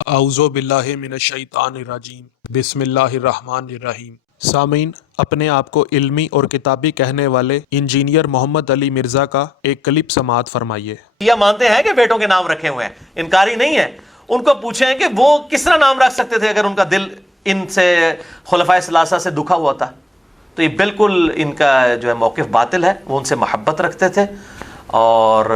اعوذ باللہ من الشیطان الرجیم بسم اللہ الرحمن الرحیم۔ سامعین، اپنے آپ کو علمی اور کتابی کہنے والے انجینئر محمد علی مرزا کا ایک کلپ سماعت فرمائیے۔ یہ مانتے ہیں کہ بیٹوں کے نام رکھے ہوئے ہیں، انکاری نہیں ہے۔ ان کو پوچھیں کہ وہ کس طرح نام رکھ سکتے تھے اگر ان کا دل ان سے خلفائے ثلاثہ سے دکھا ہوا تھا؟ تو یہ بالکل ان کا جو ہے موقف باطل ہے۔ وہ ان سے محبت رکھتے تھے اور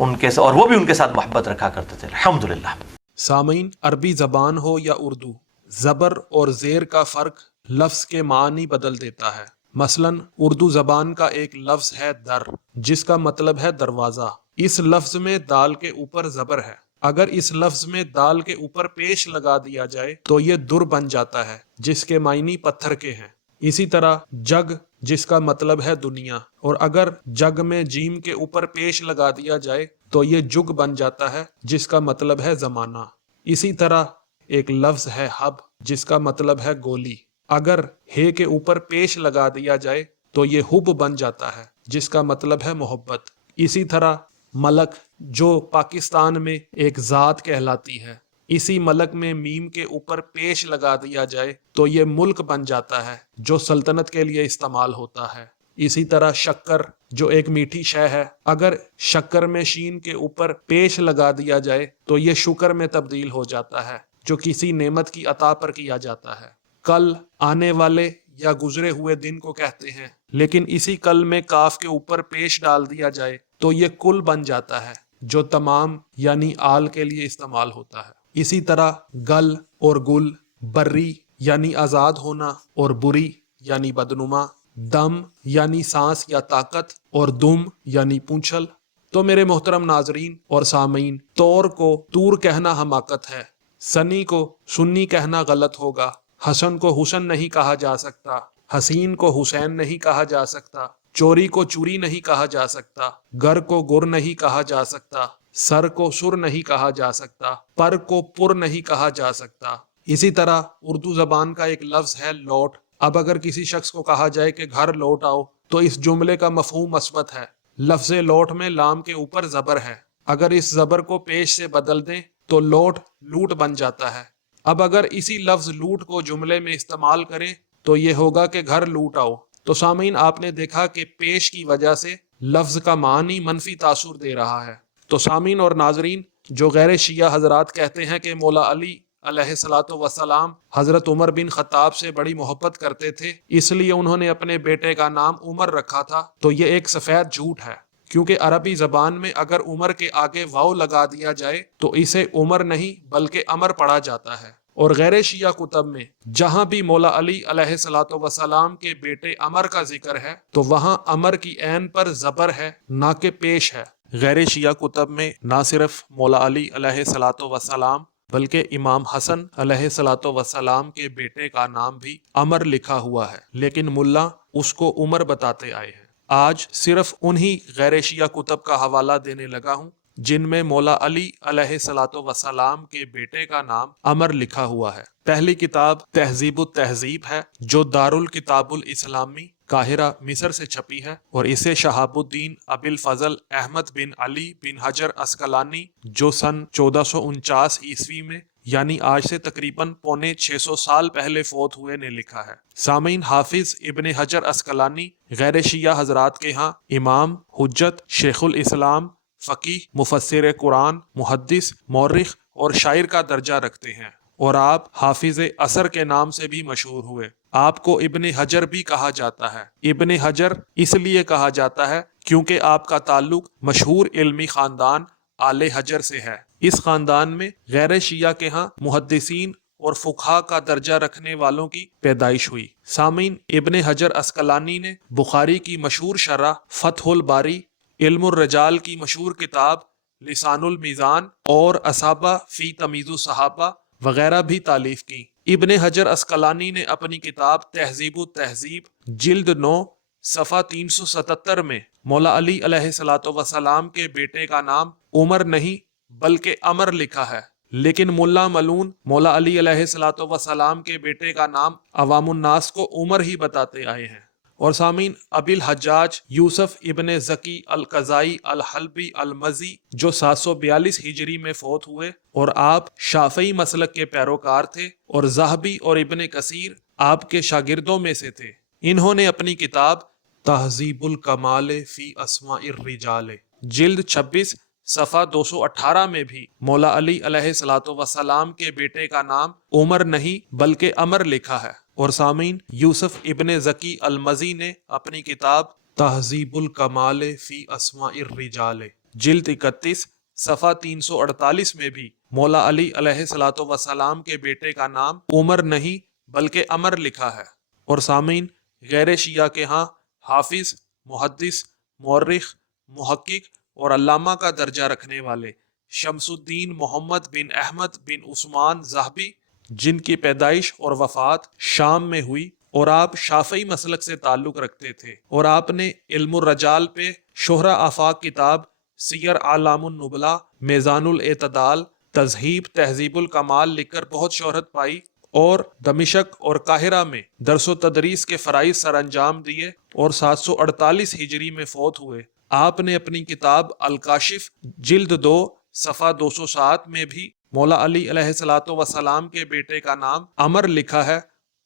وہ بھی ان کے ساتھ محبت رکھا کرتے تھے، الحمدللہ۔ سامعین، عربی زبان ہو یا اردو، زبر اور زیر کا فرق لفظ کے معنی بدل دیتا ہے۔ مثلاً اردو زبان کا ایک لفظ ہے در، جس کا مطلب ہے دروازہ۔ اس لفظ میں دال کے اوپر زبر ہے۔ اگر اس لفظ میں دال کے اوپر پیش لگا دیا جائے تو یہ در بن جاتا ہے، جس کے معنی پتھر کے ہیں۔ اسی طرح جگ، جس کا مطلب ہے دنیا، اور اگر جگ میں جیم کے اوپر پیش لگا دیا جائے تو یہ جگ بن جاتا ہے، جس کا مطلب ہے زمانہ۔ اسی طرح ایک لفظ ہے حب، جس کا مطلب ہے گولی۔ اگر ہے کے اوپر پیش لگا دیا جائے تو یہ حب بن جاتا ہے، جس کا مطلب ہے محبت۔ اسی طرح ملک، جو پاکستان میں ایک ذات کہلاتی ہے، اسی ملک میں میم کے اوپر پیش لگا دیا جائے تو یہ ملک بن جاتا ہے، جو سلطنت کے لیے استعمال ہوتا ہے۔ اسی طرح شکر، جو ایک میٹھی شے ہے، اگر شکر میں شین کے اوپر پیش لگا دیا جائے تو یہ شکر میں تبدیل ہو جاتا ہے، جو کسی نعمت کی عطا پر کیا جاتا ہے۔ کل، آنے والے یا گزرے ہوئے دن کو کہتے ہیں، لیکن اسی کل میں کاف کے اوپر پیش ڈال دیا جائے تو یہ کل بن جاتا ہے، جو تمام یعنی آل کے لیے استعمال ہوتا ہے۔ اسی طرح گل اور گل، بری یعنی آزاد ہونا اور بری یعنی بدنما، دم یعنی سانس یا طاقت اور دم یعنی پونچھل۔ تو میرے محترم ناظرین اور سامعین، طور کو طور کہنا حماقت ہے، سنی کو سنی کہنا غلط ہوگا، حسن کو حسن نہیں کہا جا سکتا، حسین کو حسین نہیں کہا جا سکتا، چوری کو چوری نہیں کہا جا سکتا، گر کو گر نہیں کہا جا سکتا، سر کو سر نہیں کہا جا سکتا، پر کو پر نہیں کہا جا سکتا۔ اسی طرح اردو زبان کا ایک لفظ ہے لوٹ۔ اب اگر کسی شخص کو کہا جائے کہ گھر لوٹ آؤ تو اس جملے کا مفہوم مثبت ہے۔ لفظ لوٹ میں لام کے اوپر زبر ہے، اگر اس زبر کو پیش سے بدل دیں تو لوٹ لوٹ بن جاتا ہے۔ اب اگر اسی لفظ لوٹ کو جملے میں استعمال کریں تو یہ ہوگا کہ گھر لوٹ آؤ۔ تو سامعین، آپ نے دیکھا کہ پیش کی وجہ سے لفظ کا معنی منفی تاثر دے رہا ہے۔ تو سامعین اور ناظرین، جو غیر شیعہ حضرات کہتے ہیں کہ مولا علی علیہ الصلوۃ والسلام حضرت عمر بن خطاب سے بڑی محبت کرتے تھے، اس لیے انہوں نے اپنے بیٹے کا نام عمر رکھا تھا، تو یہ ایک سفید جھوٹ ہے، کیونکہ عربی زبان میں اگر عمر کے آگے واو لگا دیا جائے تو اسے عمر نہیں بلکہ امر پڑھا جاتا ہے۔ اور غیر شیعہ کتب میں جہاں بھی مولا علی علیہ الصلوۃ والسلام کے بیٹے عمر کا ذکر ہے تو وہاں عمر کی عین پر زبر ہے، نہ کہ پیش ہے۔ غیر شیعہ کتب میں نہ صرف مولا علی علیہ الصلوۃ والسلام بلکہ امام حسن علیہ الصلوۃ والسلام کے بیٹے کا نام بھی عمر لکھا ہوا ہے، لیکن ملا اس کو عمر بتاتے آئے ہیں۔ آج صرف انہی غیر شیعہ کتب کا حوالہ دینے لگا ہوں جن میں مولا علی علیہ الصلوۃ والسلام کے بیٹے کا نام عمر لکھا ہوا ہے۔ پہلی کتاب تہذیب التہذیب ہے، جو دارالکتاب الاسلامی قاہرہ مصر سے چھپی ہے، اور اسے شہاب الدین ابی الفضل احمد بن علی بن حجر عسقلانی، جو سن 1449 عیسوی میں یعنی آج سے تقریباً 650 سال پہلے فوت ہوئے، نے لکھا ہے۔ سامعین، حافظ ابن حجر عسقلانی غیر شیعہ حضرات کے ہاں امام، حجت، شیخ الاسلام، فقیہ، مفسر قرآن، محدث، مورخ اور شاعر کا درجہ رکھتے ہیں، اور آپ حافظ عصر کے نام سے بھی مشہور ہوئے۔ آپ کو ابن حجر بھی کہا جاتا ہے۔ ابن حجر اس لیے کہا جاتا ہے کیونکہ آپ کا تعلق مشہور علمی خاندان آل حجر سے ہے۔ اس خاندان میں غیر شیعہ کے ہاں محدثین اور فقہا کا درجہ رکھنے والوں کی پیدائش ہوئی۔ سامعین، ابن حجر عسقلانی نے بخاری کی مشہور شرح فتح الباری، علم الرجال کی مشہور کتاب لسان المیزان اور اصابہ فی تمیز الصحابہ وغیرہ بھی تالیف کی۔ ابن حجر عسقلانی نے اپنی کتاب تہذیب التہذیب جلد 9 صفحہ 377 میں مولا علی علیہ الصلوۃ والسلام کے بیٹے کا نام عمر نہیں بلکہ امر لکھا ہے، لیکن ملا ملون مولا علی علیہ الصلوۃ والسلام کے بیٹے کا نام عوام الناس کو عمر ہی بتاتے آئے ہیں۔ اور سامعین ابی الحجاج یوسف ابن زکی القضائی الحلبی المزی جو 742 ہجری میں فوت ہوئے اور آپ شافعی مسلک کے پیروکار تھے اور ذہبی اور ابن کثیر آپ کے شاگردوں میں سے تھے. انہوں نے اپنی کتاب تہذیب الکمال فی اسماء الرجال جلد 26 صفحہ 218 میں بھی مولا علی علیہ الصلوۃ والسلام کے بیٹے کا نام عمر نہیں بلکہ امر لکھا ہے. اور سامعین یوسف ابن زکی المزی نے اپنی کتاب تہذیب الکمال فی اسماء الرجال جلد 31 صفحہ 348 میں بھی مولا علی علیہ الصلوۃ والسلام کے بیٹے کا نام عمر نہیں بلکہ امر لکھا ہے. اور سامعین غیر شیعہ کے ہاں حافظ، محدث، مورخ، محقق اور علامہ کا درجہ رکھنے والے شمس الدین محمد بن احمد بن عثمان ذہبی جن کی پیدائش اور وفات شام میں ہوئی اور آپ شافعی مسلک سے تعلق رکھتے تھے اور آپ نے علم الرجال پہ شہرہ آفاق کتاب سیر اعلام النبلاء، میزان الاعتدال، تذہیب تہذیب الکمال لکھ کر بہت شہرت پائی اور دمشق اور قاہرہ میں درس و تدریس کے فرائض سر انجام دیے اور 748 ہجری میں فوت ہوئے. آپ نے اپنی کتاب الکاشف جلد 2 صفحہ 207 میں بھی مولا علی علیہ الصلوۃ والسلام کے بیٹے کا نام امر لکھا ہے،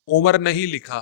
عمر نہیں لکھا.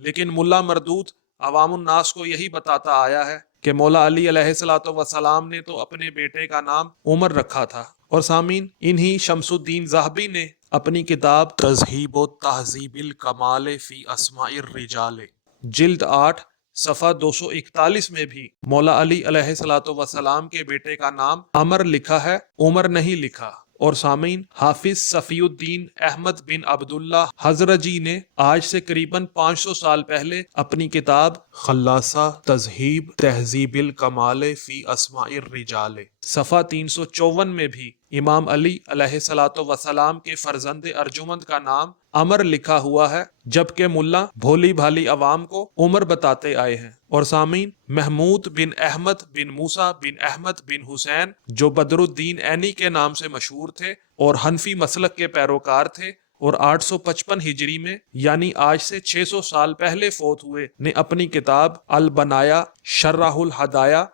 لیکن ملا مردود عوام الناس کو یہی بتاتا آیا ہے کہ مولا علی علیہ الصلوۃ والسلام نے تو اپنے بیٹے کا نام عمر رکھا تھا. اور سامعین انہی شمس الدین ذہبی نے اپنی کتاب تذہیب و تہذیب الکمال فی اسماء الرجال جلد 8 صفحہ 241 میں بھی مولا علی علیہ الصلوۃ والسلام کے بیٹے کا نام امر لکھا ہے، عمر نہیں لکھا. اور سامعین حافظ صفی الدین احمد بن عبداللہ حضرجی نے آج سے قریباً 500 سال پہلے اپنی کتاب خلاصہ تذہیب تہذیب الکمال فی اسماء الرجال صفحہ 354 میں بھی امام علی علیہ الصلوۃ والسلام کے فرزند ارجمند کا نام امر لکھا ہوا ہے، جبکہ ملا بھولی بھالی عوام کو عمر بتاتے آئے ہیں. اور سامعین محمود بن احمد بن موسیٰ بن احمد بن حسین جو بدر الدین عینی کے نام سے مشہور تھے اور حنفی مسلک کے پیروکار تھے اور 855 ہجری میں یعنی آج سے 600 سال پہلے فوت ہوئے، نے اپنی کتاب البنایا شرح الہدایا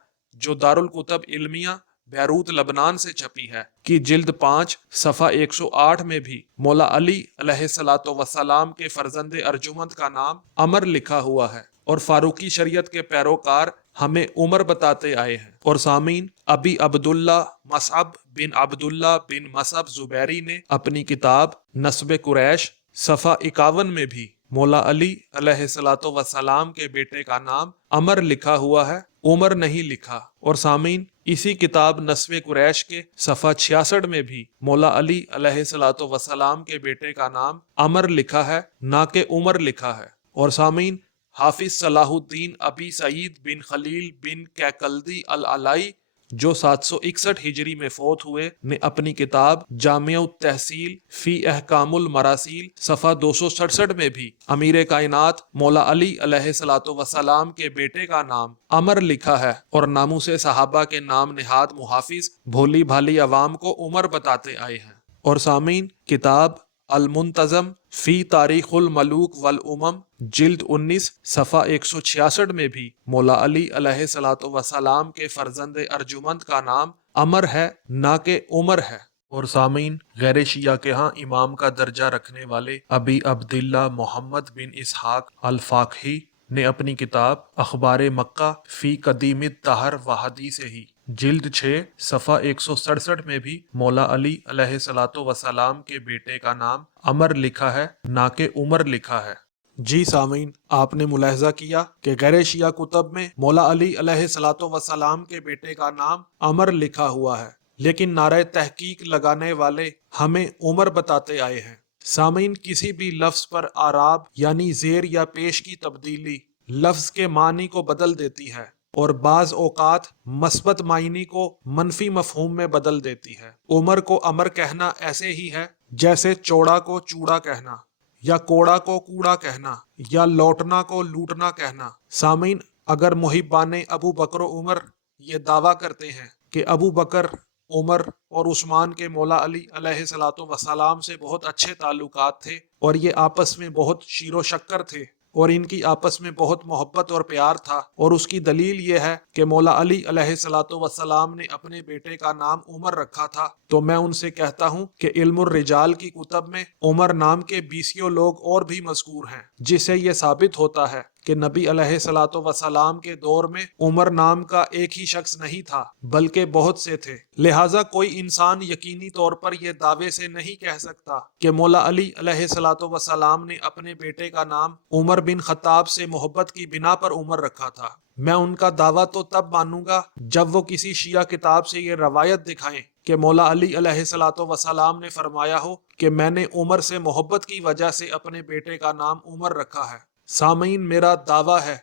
جو دارالکتب علمیہ بیروت لبنان سے چھپی ہے کی جلد 5 صفحہ 108 میں بھی مولا علی علیہ الصلوۃ والسلام کے فرزند ارجمند کا نام امر لکھا ہوا ہے اور فاروقی شریعت کے پیروکار ہمیں عمر بتاتے آئے ہیں. اور سامعین ابی عبداللہ مصعب بن عبداللہ بن مصعب زبیری نے اپنی کتاب نسب قریش صفحہ 51 میں بھی مولا علی علیہ الصلوۃ والسلام کے بیٹے کا نام امر لکھا ہوا ہے، عمر نہیں لکھا. اور سامعین اسی کتاب نسب قریش کے صفحہ 66 میں بھی مولا علی علیہ الصلوۃ والسلام کے بیٹے کا نام امر لکھا ہے، نہ کہ عمر لکھا ہے. اور سامعین حافظ صلاح الدین ابی سعید بن خلیل بن کیکلدی العلائی جو 761 ہجری میں فوت ہوئے نے اپنی کتاب جامع التحصیل فی احکام المراسیل صفحہ 267 میں بھی امیر کائنات مولا علی علیہ الصلوۃ والسلام کے بیٹے کا نام امر لکھا ہے اور ناموس صحابہ کے نام نہاد محافظ بھولی بھالی عوام کو عمر بتاتے آئے ہیں. اور سامعین کتاب المنتظم فی تاریخ الملوک والامم جلد 19 صفحہ 166 میں بھی مولا علی علیہ الصلوۃ والسلام کے فرزند ارجمند کا نام امر ہے، نہ کہ عمر ہے. اور سامعین غیر شیعہ کے ہاں امام کا درجہ رکھنے والے ابی عبداللہ محمد بن اسحاق الفاقہی نے اپنی کتاب اخبار مکہ فی قدیم الدہر و حدیث ہی جلد 6 صفحہ 167 میں بھی مولا علی علیہ الصلوۃ والسلام کے بیٹے کا نام امر لکھا ہے، نہ کہ عمر لکھا ہے. جی سامعین آپ نے ملاحظہ کیا کہ غیر شیعہ کتب میں مولا علی علیہ الصلوۃ والسلام کے بیٹے کا نام امر لکھا ہوا ہے، لیکن نعرہ تحقیق لگانے والے ہمیں عمر بتاتے آئے ہیں. سامعین کسی بھی لفظ پر اعراب یعنی زیر یا پیش کی تبدیلی لفظ کے معنی کو بدل دیتی ہے اور بعض اوقات مثبت معنی کو منفی مفہوم میں بدل دیتی ہے. عمر کو امر کہنا ایسے ہی ہے جیسے چوڑا کو چوڑا کہنا یا کوڑا کو کوڑا کہنا یا لوٹنا کو لوٹنا کہنا. سامعین اگر محبان ابو بکر و عمر یہ دعویٰ کرتے ہیں کہ ابو بکر، عمر اور عثمان کے مولا علی علیہ الصلوۃ والسلام سے بہت اچھے تعلقات تھے اور یہ آپس میں بہت شیر و شکر تھے، اور ان کی آپس میں بہت محبت اور پیار تھا، اور اس کی دلیل یہ ہے کہ مولا علی علیہ الصلوۃ والسلام نے اپنے بیٹے کا نام عمر رکھا تھا۔ تو میں ان سے کہتا ہوں کہ علم الرجال کی کتب میں عمر نام کے 20 لوگ اور بھی مذکور ہیں، جس سے یہ ثابت ہوتا ہے کہ نبی علیہ الصلوۃ والسلام کے دور میں عمر نام کا ایک ہی شخص نہیں تھا بلکہ بہت سے تھے۔ لہٰذا کوئی انسان یقینی طور پر یہ دعوے سے نہیں کہہ سکتا کہ مولا علی علیہ الصلوۃ والسلام نے اپنے بیٹے کا نام عمر بن خطاب سے محبت کی بنا پر عمر رکھا تھا۔ میں ان کا دعویٰ تو تب مانوں گا جب وہ کسی شیعہ کتاب سے یہ روایت دکھائیں کہ مولا علی علیہ الصلوۃ والسلام نے فرمایا ہو کہ میں نے عمر سے محبت کی وجہ سے اپنے بیٹے کا نام عمر رکھا ہے۔ سامعین، میرا دعویٰ ہے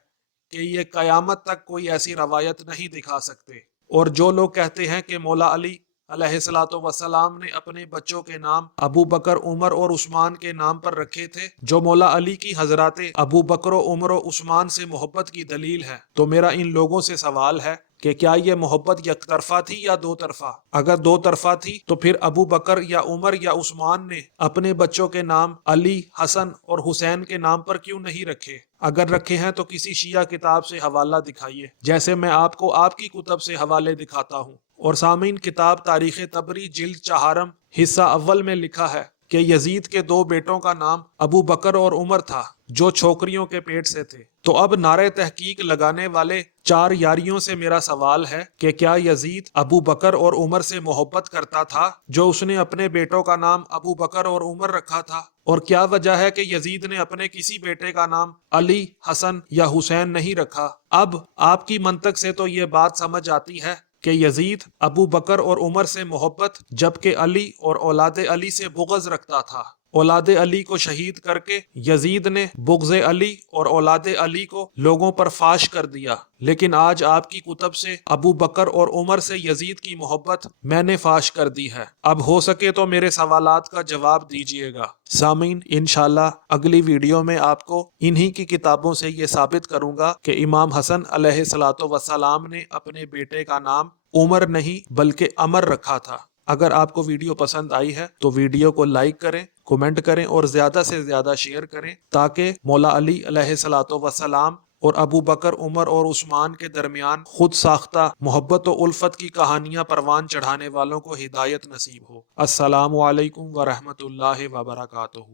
کہ یہ قیامت تک کوئی ایسی روایت نہیں دکھا سکتے، اور جو لوگ کہتے ہیں کہ مولا علی علیہ الصلوۃ والسلام نے اپنے بچوں کے نام ابو بکر، عمر اور عثمان کے نام پر رکھے تھے، جو مولا علی کی حضرات ابو بکر و عمر و عثمان سے محبت کی دلیل ہے، تو میرا ان لوگوں سے سوال ہے کہ کیا یہ محبت یک طرفہ تھی یا دو طرفہ؟ اگر دو طرفہ تھی تو پھر ابو بکر یا عمر یا عثمان نے اپنے بچوں کے نام علی، حسن اور حسین کے نام پر کیوں نہیں رکھے؟ اگر رکھے ہیں تو کسی شیعہ کتاب سے حوالہ دکھائیے، جیسے میں آپ کو آپ کی کتب سے حوالے دکھاتا ہوں۔ اور سامعین، کتاب تاریخ طبری جلد 4 حصہ اول میں لکھا ہے کہ یزید کے 2 بیٹوں کا نام ابو بکر اور عمر تھا، جو چھوکریوں کے پیٹ سے تھے۔ تو اب نعرے تحقیق لگانے والے 4 یاریوں سے میرا سوال ہے کہ کیا یزید ابو بکر اور عمر سے محبت کرتا تھا جو اس نے اپنے بیٹوں کا نام ابو بکر اور عمر رکھا تھا؟ اور کیا وجہ ہے کہ یزید نے اپنے کسی بیٹے کا نام علی، حسن یا حسین نہیں رکھا؟ اب آپ کی منطق سے تو یہ بات سمجھ آتی ہے کہ یزید ابو بکر اور عمر سے محبت جبکہ علی اور اولاد علی سے بغض رکھتا تھا۔ اولاد علی کو شہید کر کے یزید نے بغض علی اور اولاد علی کو لوگوں پر فاش کر دیا، لیکن آج آپ کی کتب سے ابو بکر اور عمر سے یزید کی محبت میں نے فاش کر دی ہے۔ اب ہو سکے تو میرے سوالات کا جواب دیجیے گا۔ سامعین، انشاءاللہ اگلی ویڈیو میں آپ کو انہی کی کتابوں سے یہ ثابت کروں گا کہ امام حسن علیہ الصلوۃ والسلام نے اپنے بیٹے کا نام عمر نہیں بلکہ امر رکھا تھا۔ اگر آپ کو ویڈیو پسند آئی ہے تو ویڈیو کو لائک کریں، کومنٹ کریں اور زیادہ سے زیادہ شیئر کریں، تاکہ مولا علی علیہ الصلوۃ والسلام اور ابو بکر، عمر اور عثمان کے درمیان خود ساختہ محبت و الفت کی کہانیاں پروان چڑھانے والوں کو ہدایت نصیب ہو۔ السلام علیکم ورحمۃ اللہ وبرکاتہ۔